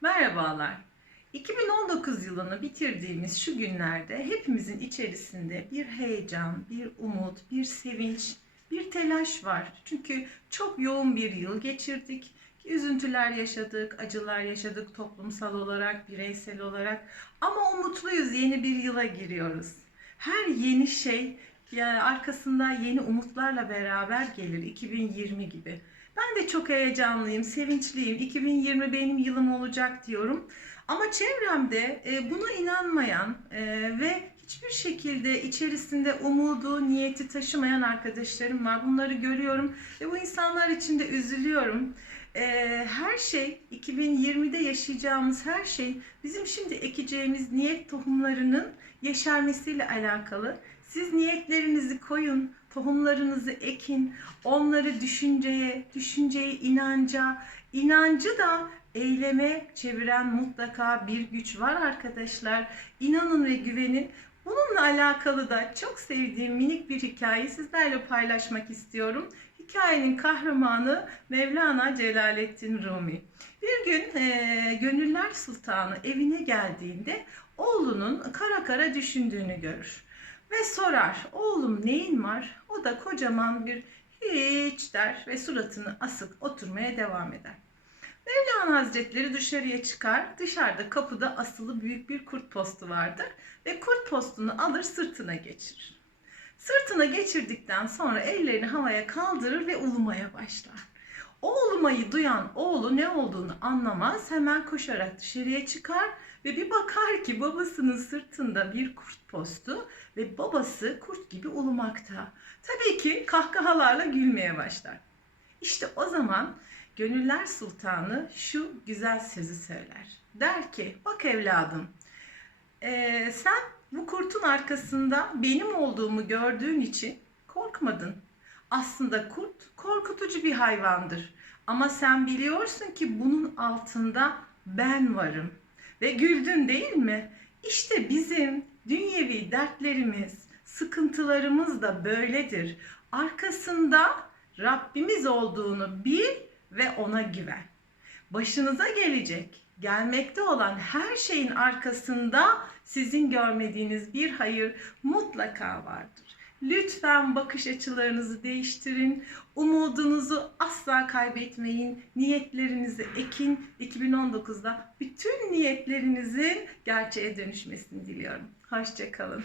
Merhabalar. 2019 yılını bitirdiğimiz şu günlerde hepimizin içerisinde bir heyecan, bir umut, bir sevinç, bir telaş var. Çünkü çok yoğun bir yıl geçirdik. Üzüntüler yaşadık, acılar yaşadık toplumsal olarak, bireysel olarak. Ama umutluyuz, yeni bir yıla giriyoruz. Her yeni şey yani arkasında yeni umutlarla beraber gelir 2020 gibi. Ben de çok heyecanlıyım, sevinçliyim. 2020 benim yılım olacak diyorum. Ama çevremde e, buna inanmayan e, ve hiçbir şekilde içerisinde umudu, niyeti taşımayan arkadaşlarım var. Bunları görüyorum ve bu insanlar için de üzülüyorum. E, her şey 2020'de yaşayacağımız her şey bizim şimdi ekeceğimiz niyet tohumlarının yeşermesiyle alakalı. Siz niyetlerinizi koyun, tohumlarınızı ekin, onları düşünceye, düşünceyi inanca, inancı da eyleme çeviren mutlaka bir güç var arkadaşlar. İnanın ve güvenin. Bununla alakalı da çok sevdiğim minik bir hikayeyi sizlerle paylaşmak istiyorum. Hikayenin kahramanı Mevlana Celaleddin Rumi. Bir gün e, Gönüller Sultanı evine geldiğinde oğlunun kara kara düşündüğünü görür. Ve sorar, oğlum neyin var? O da kocaman bir hiç der ve suratını asık oturmaya devam eder. Mevlana Hazretleri dışarıya çıkar. Dışarıda kapıda asılı büyük bir kurt postu vardır. Ve kurt postunu alır sırtına geçirir. Sırtına geçirdikten sonra ellerini havaya kaldırır ve ulumaya başlar. O ulumayı duyan oğlu ne olduğunu anlamaz. Hemen koşarak dışarıya çıkar ve bir bakar ki babasının sırtında bir kurt postu ve babası kurt gibi ulumakta. Tabii ki kahkahalarla gülmeye başlar. İşte o zaman Gönüller Sultanı şu güzel sözü söyler. Der ki bak evladım eee, sen bu kurtun arkasında benim olduğumu gördüğün için korkmadın. Aslında kurt korkutucu bir hayvandır. Ama sen biliyorsun ki bunun altında ben varım. Ve güldün değil mi? İşte bizim dünyevi dertlerimiz, sıkıntılarımız da böyledir. Arkasında Rabbimiz olduğunu bil ve ona güven. Başınıza gelecek, gelmekte olan her şeyin arkasında sizin görmediğiniz bir hayır mutlaka vardır. Lütfen bakış açılarınızı değiştirin. Umudunuzu asla kaybetmeyin. Niyetlerinizi ekin. 2019'da bütün niyetlerinizin gerçeğe dönüşmesini diliyorum. Hoşçakalın.